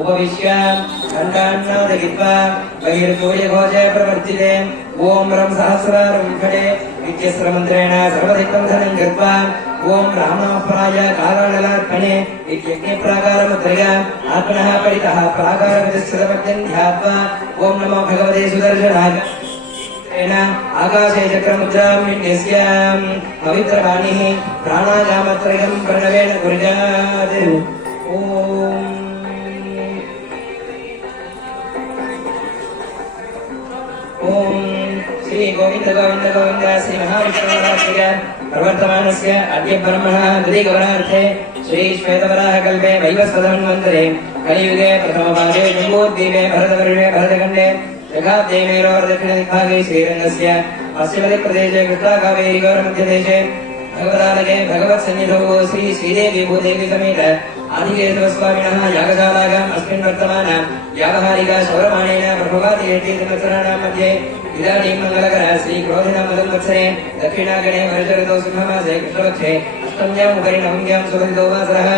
उपविश्य खण्डान्नादयित्वा बहिर्सूर्यघोषे प्रवर्तिते ओम रं सहस्रारं खडे इत्यस्त्रमन्त्रेण सर्वधिकं धनं कृत्वा ओम रामापराय कारणलार्पणे इत्यग्निप्राकारमुद्रया आत्मनः परितः प्राकारविदस्थितमग्नं ध्यात्वा ओम नमो भगवते सुदर्शनाय आकाशे चक्रमुद्रां विन्यस्यां पवित्रवाणिः प्राणायामत्रयं प्रणवेन कुर्यात् ओम श्री गोविंद गोविंद गोविंद श्री महाविष्णुराज्य प्रवर्तमानस्य अद्य ब्रह्मणः द्विगवरार्थे श्री श्वेतवराह कल्पे वैवस्वतमन्वन्तरे कलियुगे प्रथमपादे जम्बूद्वीपे भरतवर्षे भरतखण्डे दक्षिणदिग्भागे श्रीरङ्गस्य पश्चिमदिक्प्रदेशे कृष्णाकावेरीगौरमध्यदेशे भगवतालये भगवत्सन्निधौ श्री श्रीदेवी भूदेवी समेत आदिकेशवस्वामिनः यागशालायाम् अस्मिन् वर्तमान व्यावहारिक सौरमाणेन प्रभवाति संवत्सराणां मध्ये इदानीं मङ्गलकर श्री क्रोधिनामसंवत्सरे दक्षिणागणे वर्षऋतौ सिंहमासे कृष्णपक्षे अष्टम्याम् उपरि नवम्यां सुभदितो वासरः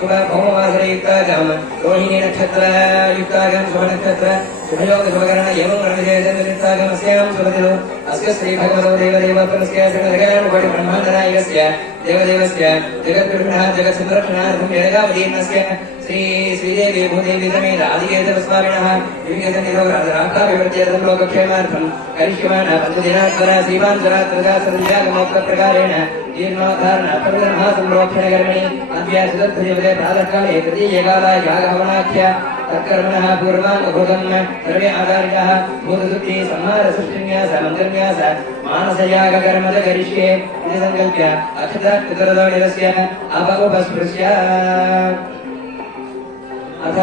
शुभभौमवासरयुक्तायां रोहिणी नक्षत्रयुक्तायां शुभनक्षत्र शुभयोग शुभकरण एवं रणविजयचन्द्रयुक्तायामस्यां सुभदितो अस्य श्री भगवतो देवदेवत्वस्य ब्रह्माण्डनायकस्य देवदेवस्य जगद्गुरुणः जगत्संरक्षणार्थं यदगावतीर्णस्य श्री श्रीदेवी भूदेवी समेत आदिकेशवस्वामिनः दिव्यसन्निधौ रात्राभिवृद्ध्यर्थं लोकक्षेमार्थं करिष्यमाणः पञ्चदिनात्मनः श्रीमान् जीर्णोद्धारण सर्वधर्मसंरोक्षणकर्मणि अद्य चतुर्थदिवसे प्रातःकाले तृतीयकालाय यागहवनाख्य तत्कर्मणः पूर्वाङ्गभूतं सर्वे आचार्याः भूतशुद्धि संहारसृष्टिन्यास मन्त्रन्यास मानसयागकर्म च करिष्ये इति सङ्कल्प्य अक्षतकुतरदोनिरस्य अपगोपस्पृश्य अथ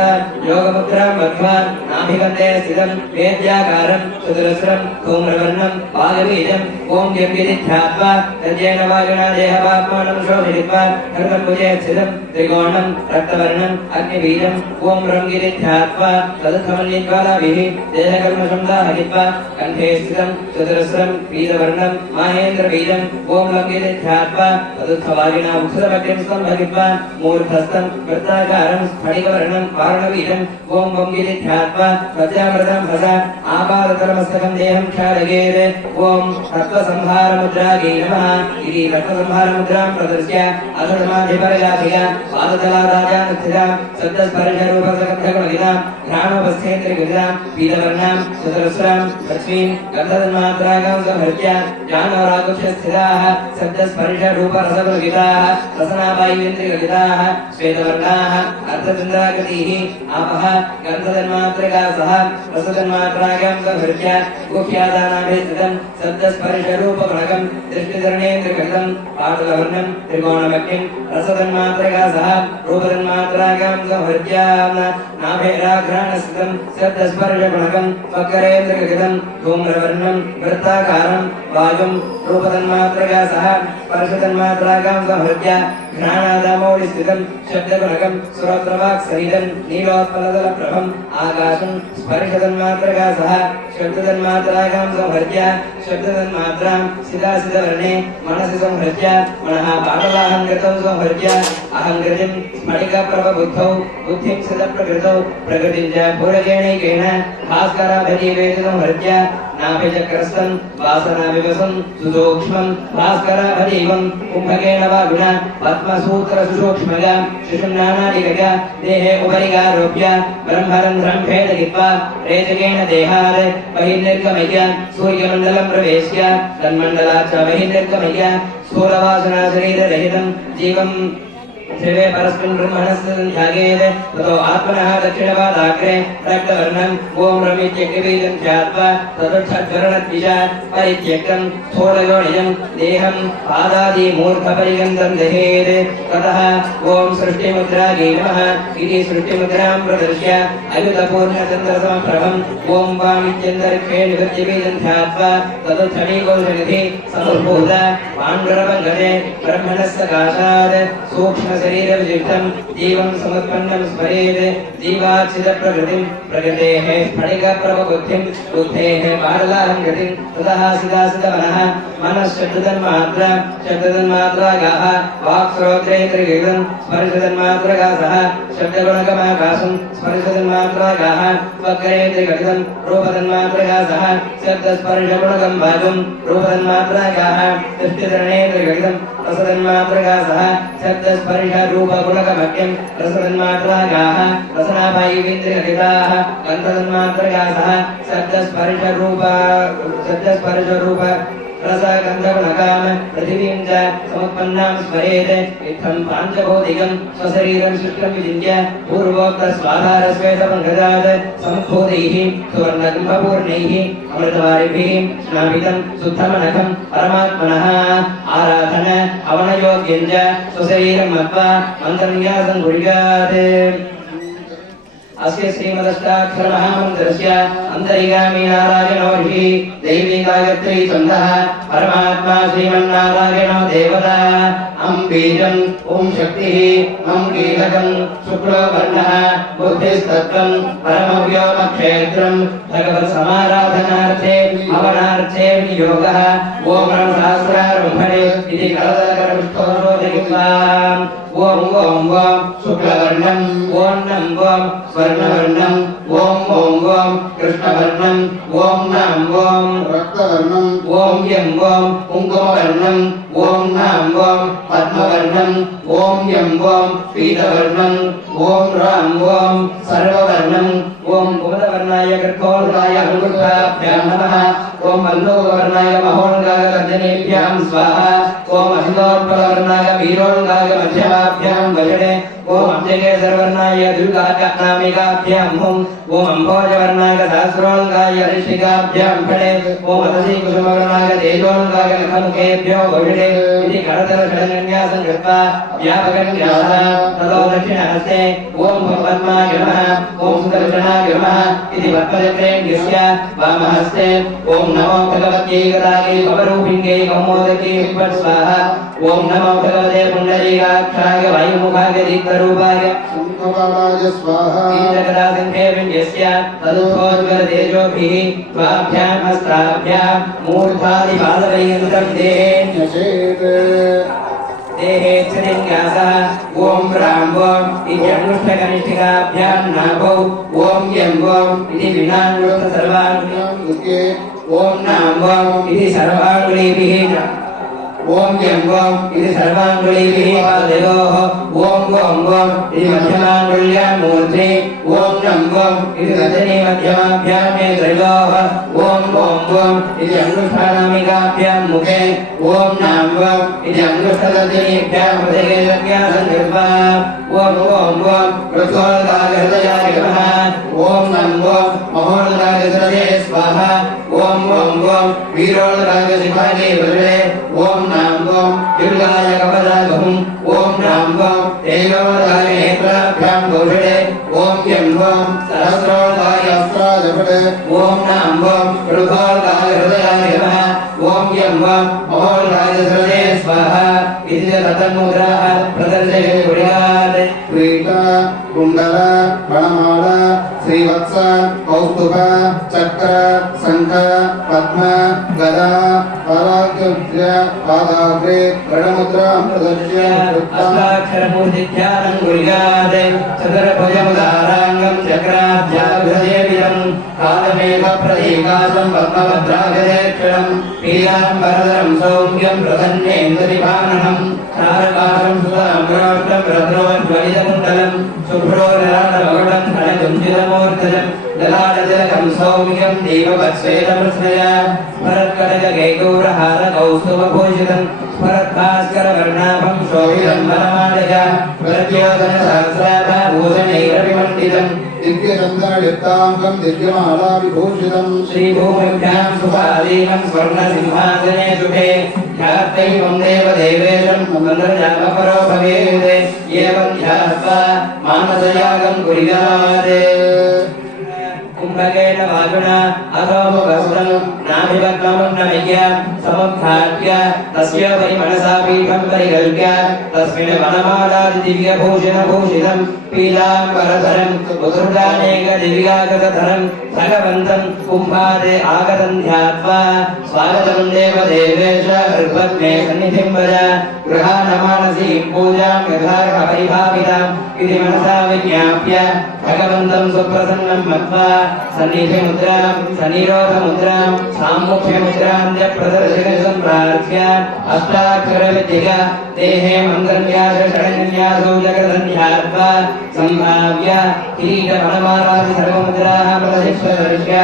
योगमुद्रां बद्ध्वा नाभिवन्दे स्थितं वेद्याकारं चतुरस्रं धूम्रवर्णं वागबीजम् ॐ यज्ञिति ध्यात्वा तद्येन वायुना देहपात्मानं शोषयित्वा हृदम्बुजे स्थितं त्रिकोणं रक्तवर्णम् अग्निबीजम् ॐ रङ्गिति ध्यात्वा तदुत्थमन्यज्वालाभिः देहकल्मषं दाहयित्वा कण्ठे स्थितं चतुरस्रं पीतवर्णं माहेन्द्रबीजम् ॐ लङ्गिति ध्यात्वा तदुत्थवायुना उक्षुरभक्तिं स्तम्भयित्वा मूर्धस्थं वृत्ताकारं स्फटिकवर्णं वारणवीरं ॐ वङ्गिति ध्यात्वा प्रजामृतं हसा आपादतलमस्तकं देहं क्षालयेत् ॐ तत्त्वसंहारमुद्रायै नमः इति तत्त्वसंहारमुद्रां प्रदर्श्य अधर्माधिपरयाधिया पादतलादाजानुस्थितां शब्दस्पर्शरूपसगन्धगुणविदां घ्राणोपस्थेन्द्रियविदां पीतवर्णां चतुरस्रां लक्ष्मीं गन्धतन्मात्रागां संहृत्य जानोराकुक्षस्थिताः शब्दस्पर्शरूपरसगुणविदाः रसनावायुन्द्रियविदाः श्वेतवर्णाः अर्धचन्द्राकृतिः आपः गन्धतन्मात्रगा सह रसतन्मात्रागां संहृत्य गुह्यादानाभिः स्थितं शब्दस्पर्शरूपगुणकं दृष्टिधरणेन्द्रियकृतं पाटलवर्णं त्रिकोणमग्निं रसतन्मात्रगा सह रूपतन्मात्रागां संहृत्य नाभेराघ्राणस्थितं शब्दस्पर्शगुणकं वक्रेन्द्रियकृतं धूम्रवर्णं वृत्ताकारं वायुं रूपतन्मात्रगा सह स्पर्शतन्मात्रागां संहृत्य घ्राणादामौलिस्थितं शब्दगुणकं श्रोत्रवाक्सहितं नीलोत्पलदलप्रभम् आकाशं स्पर्शतन्मात्रगा सह शब्दतन्मात्रागां संहृत्य शब्दतन्मात्रां सिदासिदवर्णे मनसि संहृत्य मनः पाटलाहङ्कृतं संहृत्य अहङ्कृतिं स्फटिकप्रभबुद्धौ बुद्धिं सिदप्रकृतौ प्रकृतिं च पूरकेणैकेन भास्कराभजीवेति संहृत्य नाभिचक्रस्थं वासनाविवसं सुसूक्ष्मं भास्कराभजीवं कुम्भकेन वा गुण पद्मसूत्रसुसूक्ष्मया शिशुनानादिकया देहे उपरिगारोप्य ब्रह्मरन्ध्रं भेदयित्वा रेचकेन देहात् बहिर्निर्गमय्य सूर्यमण्डलं प्रवेश्य तन्मण्डलाच्च बहिर्निर्गमय्य स्थूलवासनाशरीररहितं जीवं ध्रुवे परस्मिन् ब्रह्मणस्सन्ध्यागेत् ततो आत्मनः दक्षिणपादाग्रे रक्तवर्णम् ॐ रमित्यग्निबीजं ध्यात्वा तदुच्छज्वरणद्विषा परित्यक्तं स्थूलयोनिजं देहं पादादिमूर्धपरिगन्तं दहेत् ततः ॐ सृष्टिमुद्रायै नमः इति सृष्टिमुद्रां प्रदर्श्य अयुतपूर्णचन्द्रसमप्रभम् ॐ वामित्यन्तरिक्षे निवृत्तिबीजं ध्यात्वा तदुच्छणीकोशनिधि समुद्भूत पाण्डुरपङ्कजे ब्रह्मणः सकाशात् सूक्ष्म शरीरविशिष्टं जीवं समुत्पन्नं स्मरेत् जीवाच्छिदप्रकृतिं प्रकृतेः स्फटिकप्रभबुद्धिं बुद्धेः पारलाहं गतिं ततः सिदासितमनः मनश्शब्दतन्मात्रा वाक्श्रोत्रेन्द्रियं स्पर्शतन्मात्रगासः शब्दगुणगमाकाशं स्पर्शतन्मात्रागाः त्वग्गरेन्द्रियगतिं रूपतन्मात्रगासः शब्दस्पर्शगुणगं भागं रूपतन्मात्रागाः दृष्टिधरणेन्द्रियगतिं रसतन्मात्रगासः शब्दस्पर्शरूपगुणगमक्यं रसतन्मात्रागाः रसनाभायीन्द्रियगताः गन्धतन्मात्रगासः शब्दस्पर्शरूप रसगन्धगुणकाम पृथिवीं च समुत्पन्नां स्मरेत् इत्थं पाञ्चभौतिकं स्वशरीरं शुक्लं विचिन्त्य पूर्वोक्तस्वाधारश्वेतपङ्कजात् समुद्भूतैः सुवर्णकुम्भपूर्णैः अमृतवारिभिः स्नापितं शुद्धमनघं परमात्मनः आराधन अवनयोग्यं च स्वशरीरं मत्वा मन्त्रन्यासं कुर्यात् अस्य श्रीमदष्टाक्षरमहामन्त्रस्य अन्तर्यामी नारायणो हि दैवी गायत्री छन्दः परमात्मा श्रीमन्नारायणो देवता अं बीजम् ॐ शक्तिः अं कीलकं शुक्लो वर्णः बुद्धिस्तत्त्वं परमव्योमक्षेत्रं भगवत्समाराधनार्थे हवनार्थे विनियोगः ॐ ब्रह्मशास्त्रारम्भणे इति कलदकरपुष्पोरोदयित्वाम् ॐ शुक्लवर्णं ॐ नं स्वर्णवर्णं ॐ कृष्णवर्णं ॐ नाम रक्तवर्णं ॐ यं कुङ्कुमवर्णं ॐ नाम पद्मवर्णं ॐ यं पीतवर्णं ॐ राम सर्ववर्णं ॐ कुमुदवर्णाय कर्कोटकाय अंगुष्ठाभ्यां नमः ॐ मल्लोकवर्णाय महोल्गाय तर्जनीभ्यां स्वाहा ॐ अहिलोत्पलवर्णाय वीरोल्गाय मध्यमाभ्यां वजने ॐ अब्जकेसरवर्णाय दुर्गानामिकाभ्यां हुं ॐ अम्भोजवर्णाय सहस्रोल्गाय ऋषिकाभ्यां फणे ॐ अतसीकुसुमवर्णाय तेजोल्गाय नखमुखेभ्यो वजने इति करतलषडन्यासं कृत्वा व्यापकन्यासः ततो दक्षिणहस्ते ॐ पद्माय नमः ॐ सुदर्शनाय नमः इति पद्मचक्रेण्यस्य वामहस्ते ॐ नमो भगवत्यै गदायै भवरूपिण्यै कौमोदकी स्वाहा ॐ नमो भगवते पुण्डरीकाक्षाय वायुमुखाय दीप्तरूपाय शङ्खपालाय स्वाहा ईन्द्रगदासिंहेविन्यस्य तदुत्थोज्ज्वलतेजोभिः त्वाभ्यां हस्ताभ्यां मूर्धादिपादपर्यन्तं देहे श्रीन्यासः ॐ राम इति अनुष्ठकनिष्ठिकाभ्यां नाभौ ॐ यं इति विनाङ्गुष्ठसर्वाङ्गुलिके ॐ नाम इति सर्वाङ्गुलिभिः ॐ यं इति सर्वाङ्गुलिभिः पादयोः ॐ इति मध्यमाङ्गुल्यां मूर्ध्नि ॐ नं इति रजनी मध्यमाभ्यां मे त्रयोः ॐ इति अंगुष्ठानामिकाभ्यां मुखे ॐ नाम इति अंगुष्ठतर्जनीभ्यां हृदये यज्ञासं कृत्वा ॐ कृतोल्गाय हृदयाय नमः ॐ नं महोल्गाय हृदये स्वाहा ॐ वीरोल्गाय शिखायै वज्रे ॐ नाम दुर्गाय कपदागहुं ॐ नाम तेजोल्गाय नेत्राभ्यां भूषणे ॐ यं सहस्रोल्गाय अस्त्राजपटे ॐ नाम कृतोल्गाय हृदयाय नमः ॐ यं महोल्गाय हृदये स्वाहा इति तन्मुद्राः प्रदर्शय कुर्यात् क्रीटा कुण्डल बणमाला श्रीवत्स कौस्तुभ चक्र शंख पद्म गदा पराग्य पादाग्रे गणमुद्रां प्रदर्श्य अष्टाक्षरमूर्तिध्यानं कुर्यात् चतुर्भुजमुदाराङ्गं चक्राध्याभिधेविदं कालमेघप्रतीकासं पद्मभद्राभिधेक्षणं पीताम्बरधरं सौम्यं प्रसन्नेन्द्रिभाननं तारकाशं सुधाम्बरोष्टं रत्नोज्ज्वलितकुण्डलं शुभ्रोदराणमकुटं खडकुञ्चितमूर्धजं ललाटतिलकं सौम्यं देववत्सेतमृत्स्नया स्मरत्कटकगैगौरहारकौस्तुभभूषितं स्मरद्भास्करवर्णाभं शोभितं वनमालया प्रत्योदनसहस्राभूषणैरभिमण्डितं दिव्यचन्द्रयुक्ताङ्गं दिव्यमाला विभूषितं श्रीभूमिभ्यां सुखादीनं स्वर्णसिंहासने शुभे ध्यात्तैवं देवदेवेशं मन्दरजापरो भवेत् एवं ध्यात्वा मानसयागं कुर्यात् कुम्भकेन वाजुना अथो मुखस्तं नाभिभक्तमन्नमय्य समुद्घाट्य तस्य परिमनसा पीठं परिकल्प्य तस्मिन् वनमालादिदिव्यभूषणभूषितं पीताम्बरधरं मुद्रुडानेकदिव्यागतधरं भगवन्तं कुम्भारे आगतं ध्यात्वा स्वागतं देवदेवेश ऋग्वद्मे सन्निधिं भज गृहाणमानसीं पूजां यथार्हपरिभाविताम् इति मनसा विज्ञाप्य भगवन्तं सुप्रसन्नं मत्वा सन्निधिमुद्रां सन्निरोधमुद्रां सामुख्यमुद्रां च प्रदर्शयन् सम्प्रार्थ्य अष्टाक्षरविद्यया देहे मन्त्रन्यासो जगदन्ध्यात्वा सम्भाव्य किरीटवनमालादि सर्वमुद्राः प्रदर्श्य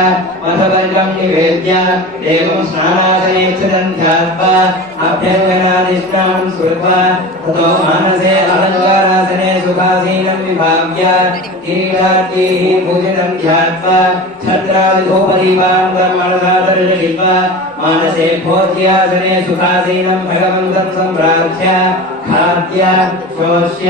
मठवर्गं निवेद्य एवं स्नानासने दन्ध्यात्वा अभ्यर्चनादिष्टां स्मृत्वा ततो मानसे अलङ्कारासने सुखासीनं विभाव्य किरीटाद्यैः पूजितं ध्यात्वा छत्रादिधूपदीपान्तर्मणसादर्शयित्वा मानसे भोज्यासने सुखासीनं भगवन्तं सम्प्रार्थ्य खाद्य शोष्य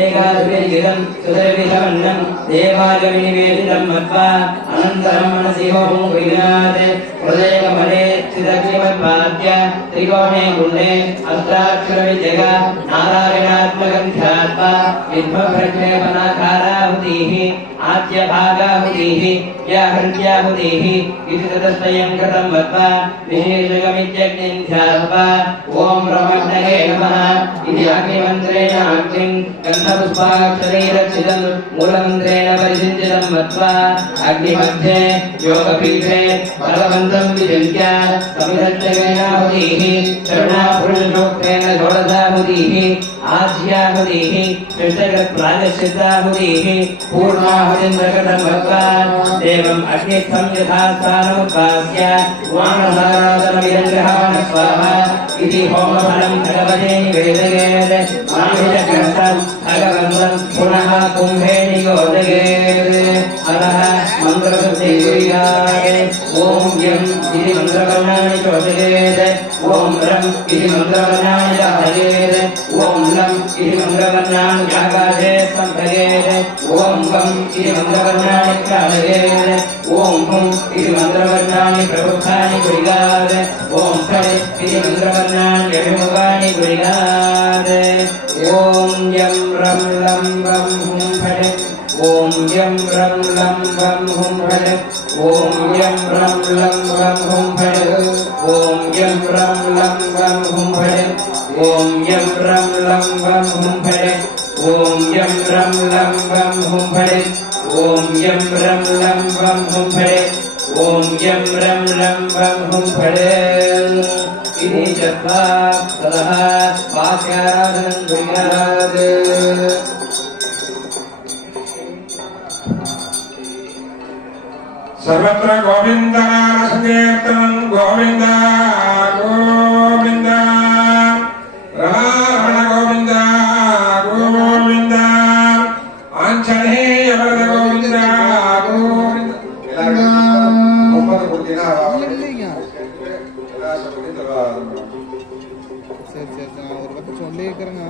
एकादशविधं सुदर्भिषमन्नं देवालयनिवेदितं मत्वा अनन्तरं मनसि होमं क्रियात् हृदयकमले चिदग्निमद्वाद्य त्रिकोणे कुण्डे अष्टाक्षरविद्यया नारायणात्मकं ध्यात्वा विद्मप्रक्षेपणाकाराहुतिः आद्यभागाहुतिः याहृत्याहुतिः इति तदस्तयं कृतं मत्वा विशेषगमित्यग्निं ध्यात्वा ॐ ब्रह्मण्ये नमः इति अग्निमन्त्रेण अग्निं गन्धपुष्पाक्षरैरक्षितं मूलमन्त्रेण परिसिञ्चितं मत्वा अग्निमध्ये योगपीठे भगवन्तं विचिन्त्य समिधच्चकेनाहुतिः चरणापुरुषोक्तेन षोडशाहुतिः आज्याहुतिः षष्ठकृत्प्रायश्चित्ताहुतिः पूर्णाहुतिं प्रकटं मत्वा देवम् अग्निस्थं यथास्थानमुद्वास्य वामसाराधनमिदङ्ग्रहाण स्वाहा इति होमफलं भगवते निवेदयेत् माहितकर्तं भगवन्तं पुनः कुम्भे नियोजयेत् अतः मन्त्रशुद्धिर्कुर्यात् ॐ यम् इति मन्त्रवर्णानि चोदयेत् ॐ रम् इति मन्त्रवर्णानि जातयेत् ॐ लम् इति मन्त्रवर्णानि आकाशे सम्भयेत् ॐ वम् इति मन्त्रवर्णानि क्षालयेत् ॐ हुम् इति मन्त्रवर्णानि प्रबुद्धानि कुर्यात् ॐ फट् इति मन्त्रवर्णानि अभिमुखानि कुर्यात् ॐ यं रं लं वं हुं फट् ॐ यं रं लं वं हुं फट् ॐ यं रं लं वं हुं फट् ॐ यं रं लं वं हुं फट् ॐ यं रं लं वं हुं फट् ॐ यं रं लं वं हुं फट् ॐ यं रं लं वं हुं फट् ॐ यं रं लं वं हुं फट् इति जप्त्वा ततः वाक्याराधनं कुर्यात् सर्वत्र गोविन्दनामसंकीर्तनं गोविन्द गोविन्द रमण गोविन्द गोविन्द आञ्जनेय वरद गोविन्द गोविन्द சரி சரி நான் ஒரு பக்கம் சொல்லியிருக்கிறேங்க